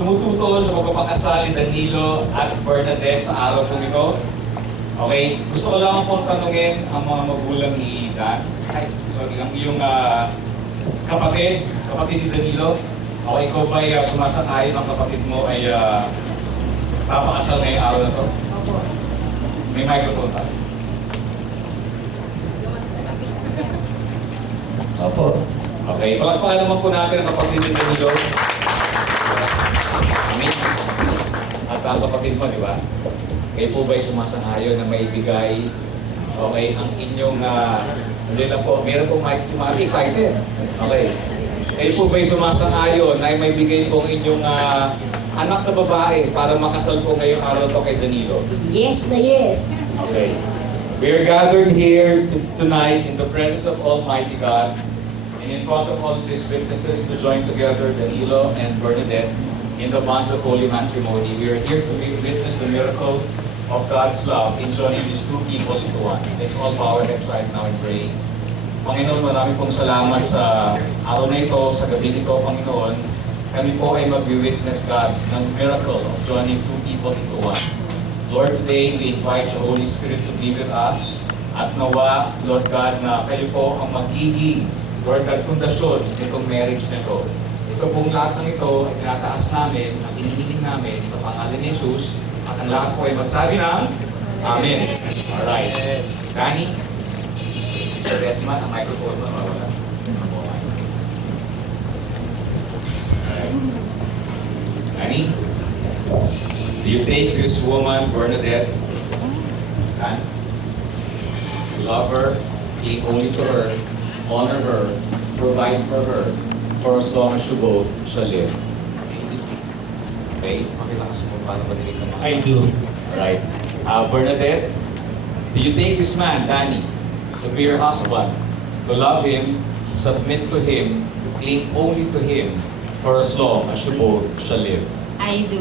tumututol sa pagpapakasal ni Danilo at Bernadette sa araw po ito. Okay, gusto ko lang pong tanungin ang mga magulang ni Dan. Ang iyong kapatid ni Danilo. Okay, ikaw ba ay sumasang-ayon ang kapatid mo ay papakasal ngayong araw na to? Opo. May microphone pa. Opo. Okay, palakpakan naman po natin ang kapatid ni Danilo. Amen. At ang kapatid mo, di ba? Kayo po ba'y sumasang-ayon na maibigay ang inyong, hindi na po, meron pong mic si Mami, excited. Okay. Kayo po ba'y sumasang-ayon na maibigay po ang inyong anak na babae para makasal po ngayong araw to kay Danilo? Yes na yes. Okay. We are gathered here tonight in the presence of Almighty God and in front of all these witnesses to join together Danilo and Bernadette in the bonds of holy matrimony. We are here to witness the miracle of God's love in joining these two people into one. Let's all bow our heads right now and pray. Panginoon, marami pong salamat sa araw na ito, sa gabi ito, Panginoon. Kami po ay mag-witness, God, ng miracle of joining two people into one. Lord, today we invite your Holy Spirit to be with us. At nawa, Lord God, na kayo po ang magiging, Lord God, pundasyon nitong marriage na ito. Ito pong lahat ng ito ay tinataas namin at hinihiling namin sa pangalan ni Jesus at ang lahat po ay magsabi ng Amen. Alright. Danny, Sir Desma, ang microphone mo mawala. Alright. Danny, do you take this woman, Bernadette, and love her, cling only to her, honor her, provide for her, for as long as you both shall live? Okay? Makilakas mo para madinig naman. I do. Alright. Bernadette, do you take this man, Danny, to be your husband, to love him, submit to him, to cling only to him, for as long as you both shall live? I do.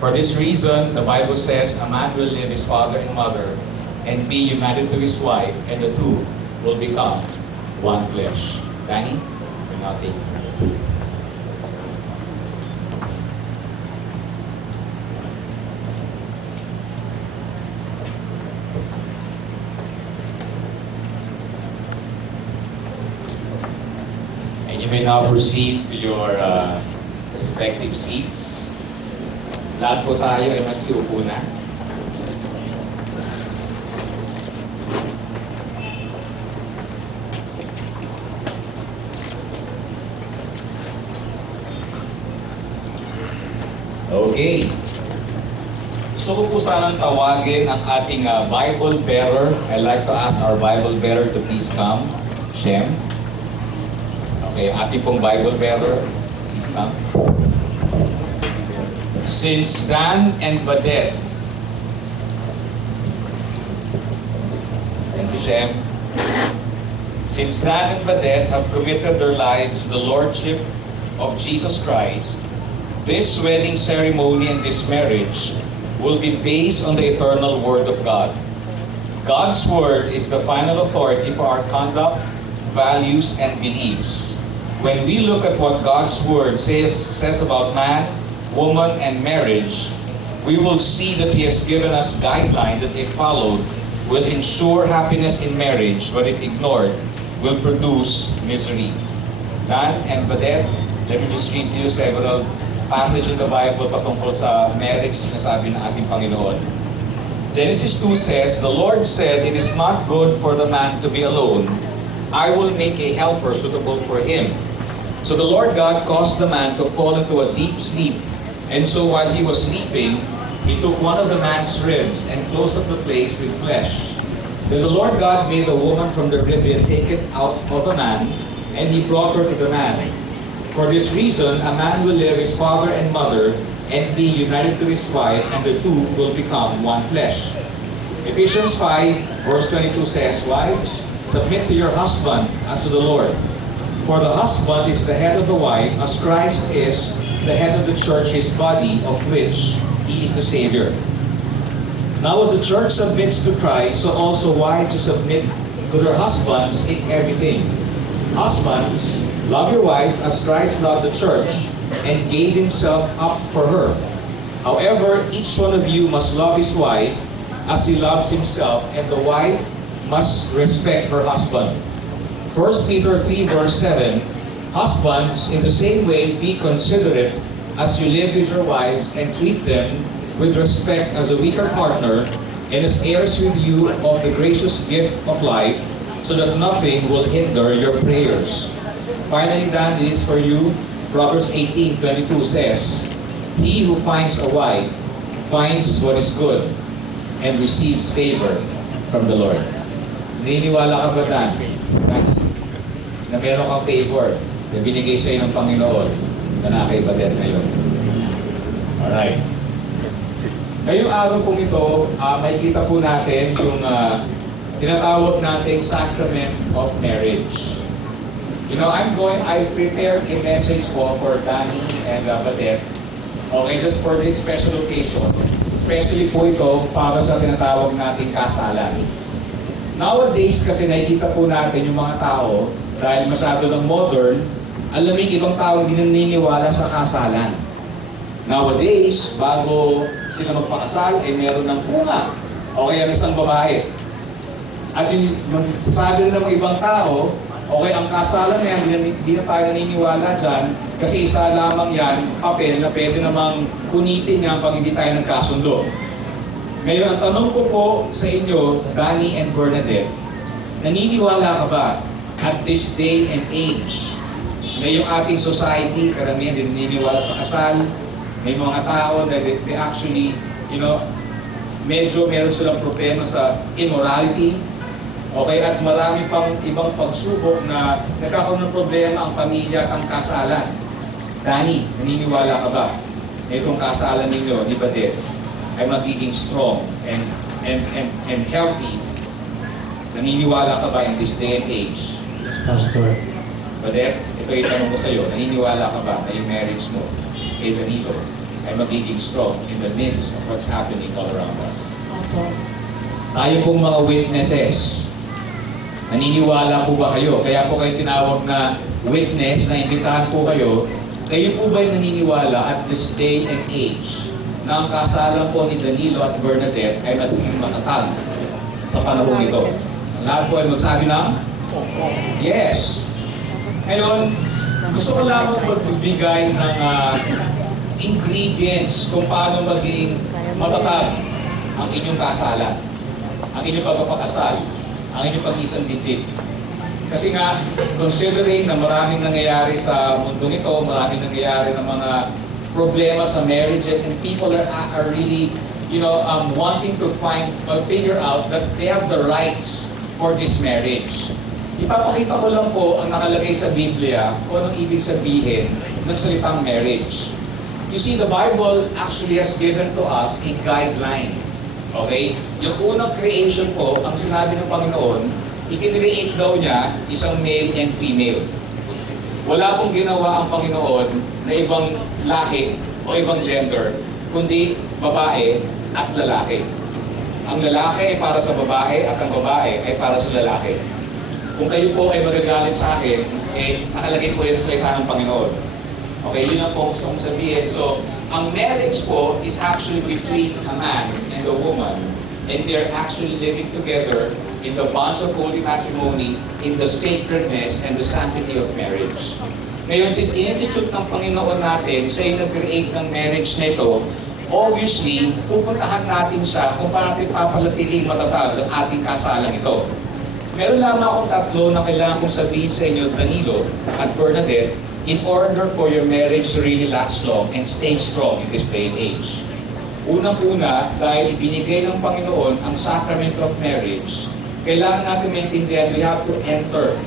For this reason, the Bible says, a man will leave his father and mother, and be united to his wife, and the two will become one flesh. Danny, you're not taking it. And you may now proceed to your respective seats. Lahat po tayo ay magsiupo na. Okay. Gusto ko po sanang tawagin ang ating Bible bearer. I'd like to ask our Bible bearer to please come. Shem. Okay, ating pong Bible bearer, please come. Since Dan and Bernadette, thank you, Shem. Since Dan and Bernadette have committed their lives to the Lordship of Jesus Christ, this wedding ceremony and this marriage will be based on the eternal Word of God. God's Word is the final authority for our conduct, values, and beliefs. When we look at what God's Word says about man, woman, and marriage, we will see that He has given us guidelines that if followed will ensure happiness in marriage, but if ignored, will produce misery. Dan and Bernadette, let me just read to you several passages in the Bible patungkol sa marriage na sinasabi ng ating Panginoon. Genesis 2 says, the Lord said, it is not good for the man to be alone. I will make a helper suitable for him. So the Lord God caused the man to fall into a deep sleep. And so while he was sleeping, he took one of the man's ribs and closed up the place with flesh. Then the Lord God made the woman from the rib and take it out of the man, and he brought her to the man. For this reason, a man will leave his father and mother and be united to his wife, and the two will become one flesh. Ephesians 5, verse 22 says, wives, submit to your husband as to the Lord. For the husband is the head of the wife, as Christ is the head of the church, his body, of which he is the Savior. Now as the church submits to Christ, so also wives to submit to their husbands in everything. Husbands, love your wives as Christ loved the church and gave himself up for her. However, each one of you must love his wife as he loves himself, and the wife must respect her husband. 1 Peter 3 verse 7, husbands, in the same way, be considerate as you live with your wives and treat them with respect as a weaker partner and as heirs with you of the gracious gift of life, so that nothing will hinder your prayers. Finally, Dan, this is for you. Proverbs 18:22 says, he who finds a wife finds what is good and receives favor from the Lord. Naniniwala ka ba, Dan, na meron kang favor na binigay sa'yo ng Panginoon na nakaibadet ngayon? Alright. Ngayong araw pong ito, makikita po natin yung tinatawag nating sacrament of marriage. You know, I prepared a message po for Danny and Badet. Okay, just for this special occasion. Especially po ito para sa tinatawag nating kasalan. Nowadays kasi nakikita po natin yung mga tao, dahil masyado ng modern, alaming ibang tao hindi naniniwala sa kasalan. Nowadays, bago sila magpakasal, ay meron ng bunga. Okay, ang isang babae. At yung sabi ng ibang tao, okay, ang kasalan na yan, hindi na tayo naniniwala dyan, kasi isa lamang yan, papel na pwede namang punitin yan pag hindi tayo nagkasundo. Ngayon, ang tanong ko po sa inyo, Danny and Bernadette, naniniwala ka ba at this day and age na yung ating society, karamihan din naniniwala sa kasal, may mga tao na they actually, you know, medyo meron silang problema sa immorality, okay, at marami pang ibang pagsubok na nagkakaroon ng problema ang pamilya at ang kasalan. Danny, naniniwala ka ba na itong kasalan ninyo, ni Badet, ay magiging strong and healthy? Naniniwala ka ba in this day and age? Yes, Pastor. Badet, ito yung tanong ko sa iyo, naniniwala ka ba na yung marriage mo kay Danilo ay magiging strong in the midst of what's happening all around us? Opo. Tayo pong mga witnesses, naniniwala po ba kayo? Kaya po kayo tinawag na witness, na imbitahan po kayo. Kayo po ba'y naniniwala at this day and age na ang kasalan po ni Danilo at Bernadette ay magiging matatag sa panahon ito? Ang lahat po ay magsabi ng yes. Ngayon, gusto ko lamang magbigay ng ingredients kung paano maging matatag ang inyong kasalan, ang inyong pagpapakasal, ang inyong pag-isang dibdib. Kasi nga, considering na maraming nangyayari sa mundong ito, maraming nangyayari ng mga problema sa marriages, and people are really, you know, wanting to find or figure out that they have the rights for this marriage. Ipapakita ko lang po ang nakalagay sa Biblia o anong ibig sabihin ng salitang marriage. You see, the Bible actually has given to us a guideline. Okay? Yung unang creation po, ang sinabi ng Panginoon, i-create daw niya isang male and female. Wala pong ginawa ang Panginoon na ibang lahi o ibang gender, kundi babae at lalaki. Ang lalaki ay para sa babae at ang babae ay para sa lalaki. Kung kayo po ay magagalit sa akin, nakalagay po yan sa salita ng Panginoon. Okay, yun ang po gusto kong sabihin. So, ang marriage po is actually between a man and a woman, and they're actually living together in the bonds of holy matrimony, in the sacredness and the sanctity of marriage. Ngayon, since in-institute ng Panginoon natin, siya yung nag-create ng marriage nito, obviously, pupuntahan natin siya kung paano natin papalatiling matatag ang ating kasalang ito. Meron lamang akong tatlo na kailangan kong sabihin sa inyo, Danilo at Bernadette, in order for your marriage to really last long and stay strong in this day and age. Unang-una, dahil ibinigay ng Panginoon ang sacrament of marriage, kailangan natin maintindihan, we have to enter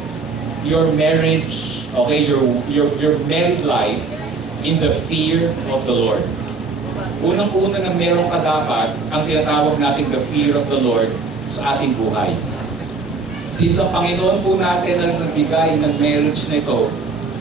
your marriage, okay, your married life in the fear of the Lord. Unang-una na meron ka dapat ang tinatawag natin the fear of the Lord sa ating buhay. Since ang Panginoon po natin ang nagbigay ng marriage na ito,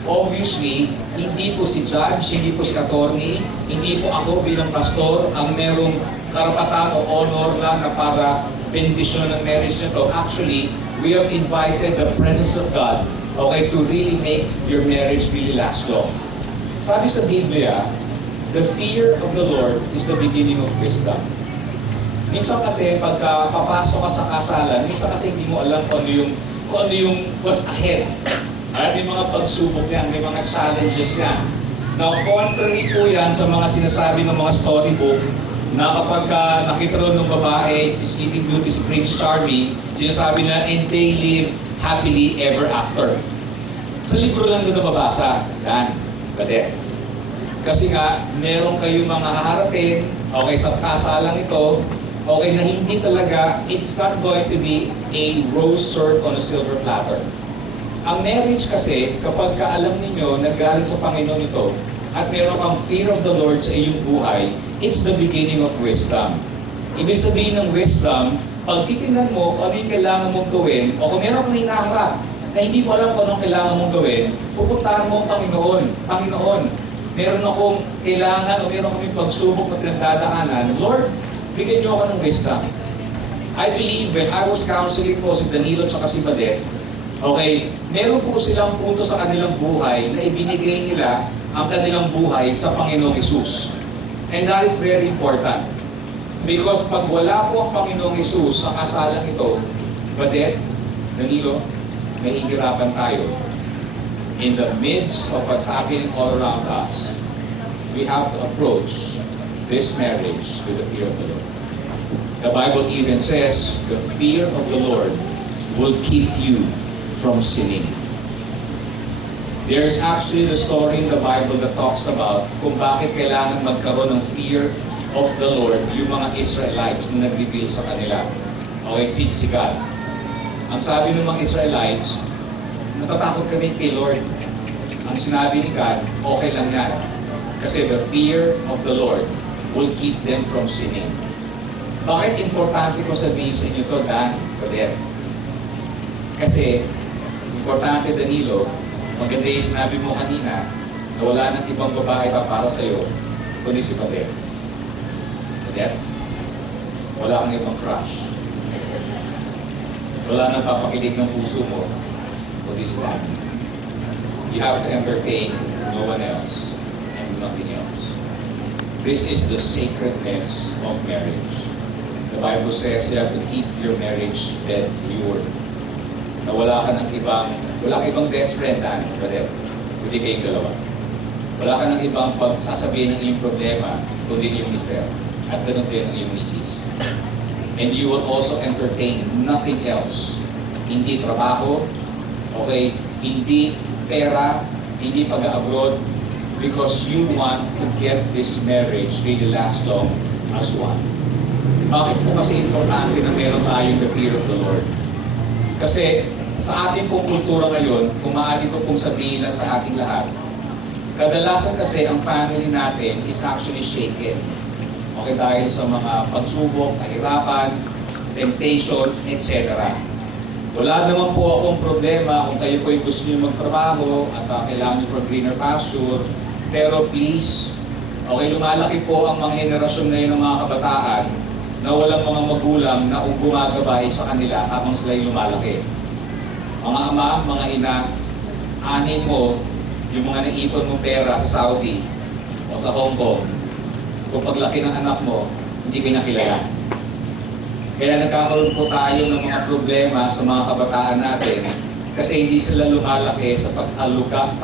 obviously, hindi po si judge, hindi po si attorney, hindi po ako bilang pastor ang merong karapatan o honor lang na para bendisyon ng marriage na ito. Actually, we have invited the presence of God, okay, to really make your marriage really last long. Sabi sa Biblia, the fear of the Lord is the beginning of wisdom. Minsan kasi, pagka papasok ka sa kasalan, minsan kasi hindi mo alam kung ano yung what's ahead. May mga pagsubok yan, may mga challenges yan. Now, contrary po yan sa mga sinasabi ng mga storybook, na kapag nakita ron ng babae, si Sleeping Beauty, si Prince Charming, sinasabi na, and they live happily ever after. Sa libro lang ito nababasa. Yan. Pwede. Kasi nga, meron kayong mga haharapin, okay, sa kasalang ito, okay, na hindi talaga, it's not going to be a rose served on a silver platter. Ang marriage kasi, kapag alam ninyo, nagaling sa Panginoon ito, at meron kang fear of the Lord sa iyong buhay, it's the beginning of wisdom. Ibig sabihin ng wisdom, pag titignan mo kung ano yung kailangan mong gawin, o kung meron kang hinaharap na hindi mo alam kung anong kailangan mong gawin, pupuntahan mo ang Panginoon. Panginoon, meron akong kailangan o meron kaming pagsubok na pinagdadaanan. Lord, bigyan niyo ako ng wisdom. I believe when I was counseling po si Danilo at si Badet, okay, meron po silang punto sa kanilang buhay na ibinigay nila ang kanilang buhay sa Panginoong Hesus. And that is very important. Because pag wala po ang Panginoong Hesus sa kasalang ito, Badet, Danilo, nahihirapan tayo. In the midst of what's happening all around us, we have to approach this marriage with the fear of the Lord. The Bible even says, the fear of the Lord will keep you from sinning. There's actually the story in the Bible that talks about kung bakit kailangan magkaroon ng fear of the Lord yung mga Israelites na nag-reveal sa kanila. Okay, si God. Ang sabi ng mga Israelites, natatakot kami kay Lord. Ang sinabi ni God, okay lang yan. Kasi the fear of the Lord will keep them from sinning. Bakit importante ko sabihin sa inyo ito, Dan? Kasi, importante, Danilo, maganda yung sinabi mo kanina na wala nang ibang babae pa para sa'yo, kundi si Badet. Badet? Wala kang ibang crush. Wala nang papakilig ng puso mo, kundi si Danny. You have to entertain no one else and nothing else. This is the sacredness of marriage. The Bible says you have to keep your marriage bed pure. Na wala kang ibang best friend, Dan, Badet, kundi kayong dalawa. Wala ka ng ibang pagsasabihin ng iyong problema, kundi iyong mister. At ganun din ang iyong misis. And you will also entertain nothing else. Hindi trabaho, okay, hindi pera, hindi pag-abroad, because you want to get this marriage really last long as one. Bakit po kasi importante na meron tayong the fear of the Lord? Kasi sa ating pong kultura ngayon, kung maaari ko pong sabihin lang sa ating lahat, kadalasan kasi ang family natin is actually shaken. Okay, dahil sa mga pagsubok, kahirapan, temptation, etc. Wala naman po akong problema kung kayo po gusto niyo magtrabaho at kailangan niyo for greener pasture. Pero please, okay, lumalaki po ang mga henerasyon na yun ng mga kabataan na walang mga magulang na gumagabay sa kanila habang sila'y lumalaki. Mga ama, mga ina, anin mo yung mga naipon mong pera sa Saudi o sa Hong Kong. Kung paglaki ng anak mo, hindi kayo nakilala. Kaya nagkakaroon po tayo ng mga problema sa mga kabataan natin kasi hindi sila lumalaki sa pag-aruga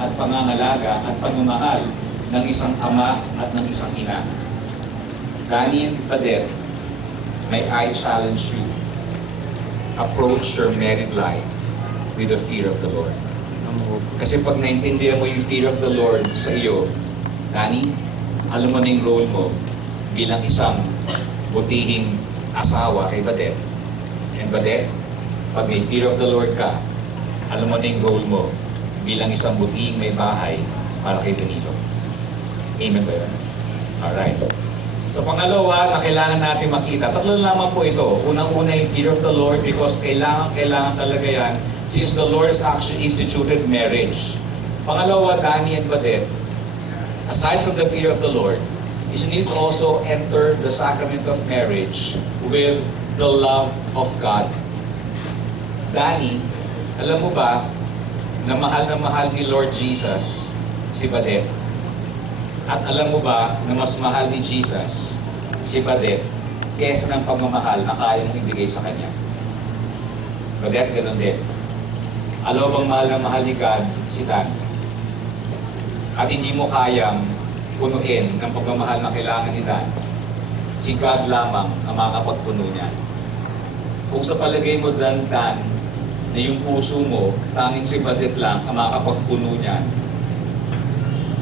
at pangangalaga at pagmamahal ng isang ama at ng isang ina. Danny and Badet, may I challenge you, approach your married life with the fear of the Lord. Kasi pag naintindihan mo yung fear of the Lord sa iyo, Danny, alam mo na yung role mo bilang isang butihing asawa kay Badet. And Badet, pag may fear of the Lord ka, alam mo na yung role mo bilang isang butihing may bahay para kay Danilo. Amen ba yun? Alright. So pangalawa na kailangan natin makita, tatlo lamang po ito. Unang-una yung fear of the Lord because kailangan talaga yan since the Lord has actually instituted marriage. Pangalawa, Danny and Badet, aside from the fear of the Lord, is you need to also enter the sacrament of marriage with the love of God. Danny, alam mo ba na mahal ni Lord Jesus si Badet. At alam mo ba na mas mahal ni Jesus si Badet kesa ng pagmamahal na kaya mong ibigay sa kanya? Badet, ganun din. Alam mo bang mahal ni God si Dan? At hindi mo kayang punuin ng pagmamahal na kailangan ni Dan. Si God lamang ang makakapagpuno niya. Kung sa palagay mo, Dan, na yung puso mo, tanging si Badet lang ang makakapagpuno niya,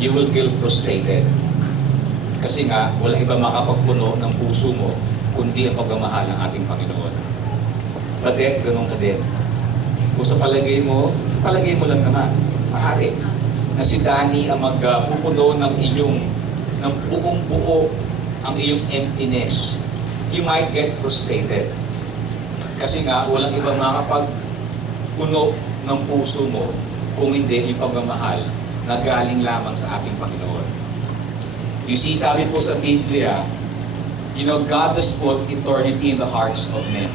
you will feel frustrated. Kasi nga, walang iba makakapagpuno ng puso mo, kundi ang pagmamahal ng ating Panginoon. Badet, ganun ka din. Kung sa palagay mo lang naman, maaari na si Danny ang magpupuno ng buong buo ang iyong emptiness. You might get frustrated. Kasi nga, walang ibang makapagpuno ng puso mo kung hindi yung pagmamahal na galing lamang sa ating Panginoon. You see, sabi po sa Biblia, God has put eternity in the hearts of men.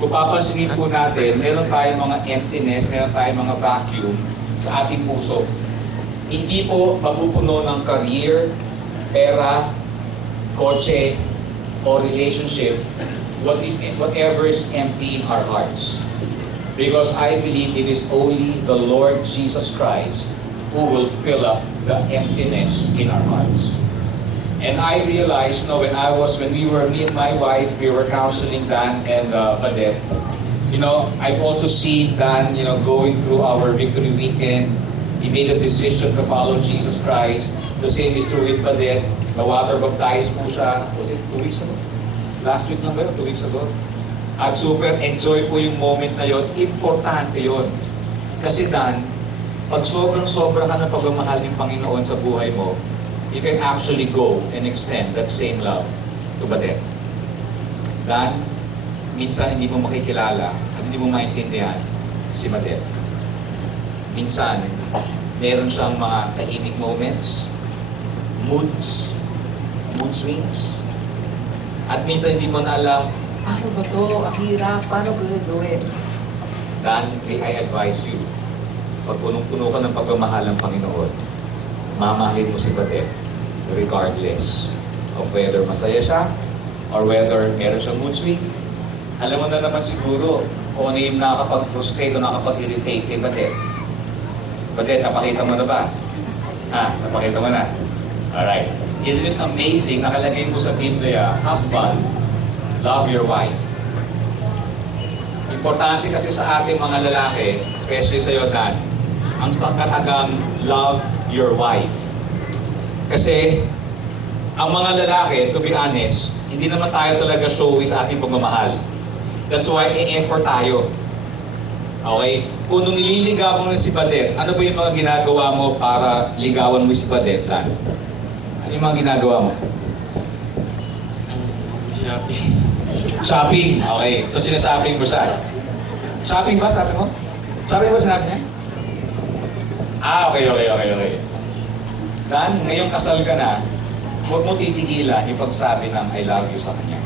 Kung papansinin po natin, meron tayong mga emptiness, meron tayong mga vacuum sa ating puso. Hindi po mapupuno ng career, pera, kotse, o relationship, whatever is empty in our hearts. Because I believe it is only the Lord Jesus Christ who will fill up the emptiness in our hearts. And I realized, when me and my wife, we were counseling Dan and Badet, I've also seen Dan, going through our victory weekend. He made a decision to follow Jesus Christ. The same is true with Badet. Na-water baptized po siya. Was it 2 weeks ago? Last week lang ba yun? 2 weeks ago? At super enjoy po yung moment na yun. Importante yun. Kasi Dan, pag sobrang-sobra ka ng pagmamahal ng Panginoon sa buhay mo, you can actually go and extend that same love to Badet. Dan, minsan hindi mo makikilala at hindi mo maintindihan si Badet. Minsan, meron siyang mga tahimik moments, mood swings, at minsan hindi mo na alam, paano ba to? Ang hirap, paano ko gagawin? Dan, may I advise you, pag punong-puno ka ng pagmamahal ng Panginoon, mamahalin mo si Badet regardless of whether masaya siya or whether meron siyang mood swing. Alam mo na naman siguro kung ano yung nakakapag-frustrate o nakakapag-irritate kay Badet. Badet, napakita mo na ba? Napakita mo na. Alright. Isn't it amazing, nakalagay mo sa Biblia, husband, love your wife. Importante kasi sa ating mga lalaki, especially sa iyo, Dan, ang katagang love your wife. Kasi, ang mga lalaki, to be honest, hindi naman tayo talaga showy sa ating pagmamahal. That's why, e-effort tayo. Okay? Kung nung nililigawan mo si Badet, ano ba yung mga ginagawa mo para ligawan mo si Badet, Dan? Ano yung mga ginagawa mo? Shopping. Shopping. Okay. So, sinashopping mo siya. Shopping ba, sabi mo? Sabi mo, sinabi niya? Okay. Dan, ngayong kasal ka na, huwag mo titigilan yung pagsabi ng I love you sa kanya.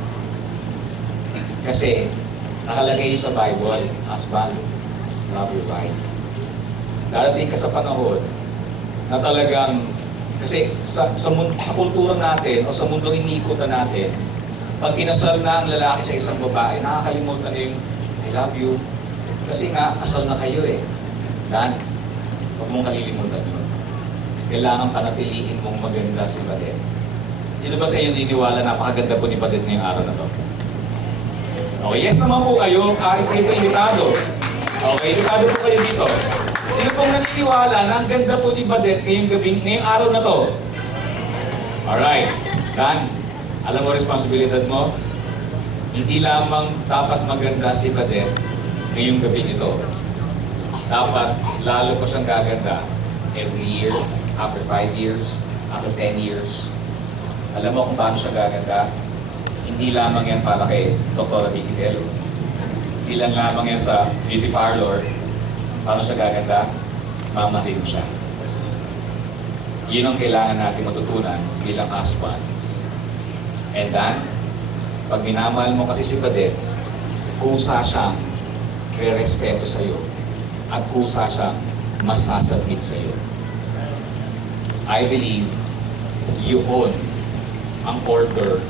Kasi, nakalagay sa Bible, husband, love your wife. Darating ka sa panahon na talagang, kasi sa kultura natin o sa mundong iniikutan natin, pag kinasal na ang lalaki sa isang babae, nakakalimutan na yung I love you. Kasi nga, kasal na kayo eh. Dan, huwag mong kalilimutan yun. Kailangan panatiliin mong maganda si Badet. Sino ba sa inyo niniwala napakaganda po ni Badet ngayong araw na to? Okay, yes naman po kayo. Kayo po invitado. Okay, invitado po kayo dito. Sino pong naniniwala na ang ganda po ni Badet ngayong araw na to? Alright. Dan, alam mo responsibilidad mo? Hindi lamang dapat maganda si Badet ngayong gabi nito. Dapat lalo pa siyang gaganda every year, after 5 years, after 10 years. Alam mo kung paano siya gaganda? Hindi lamang yan para kay Dr. Vicky Tello. Hindi lang lamang yan sa beauty parlor. Paano siya gaganda? Mamahalin mo siya. Yun ang kailangan natin matutunan bilang husband. And then, pag minamahal mo kasi si Badet, kusa siyang re-respeto sa iyo at kusa siyang masasubmit sa iyo. I believe yun ang order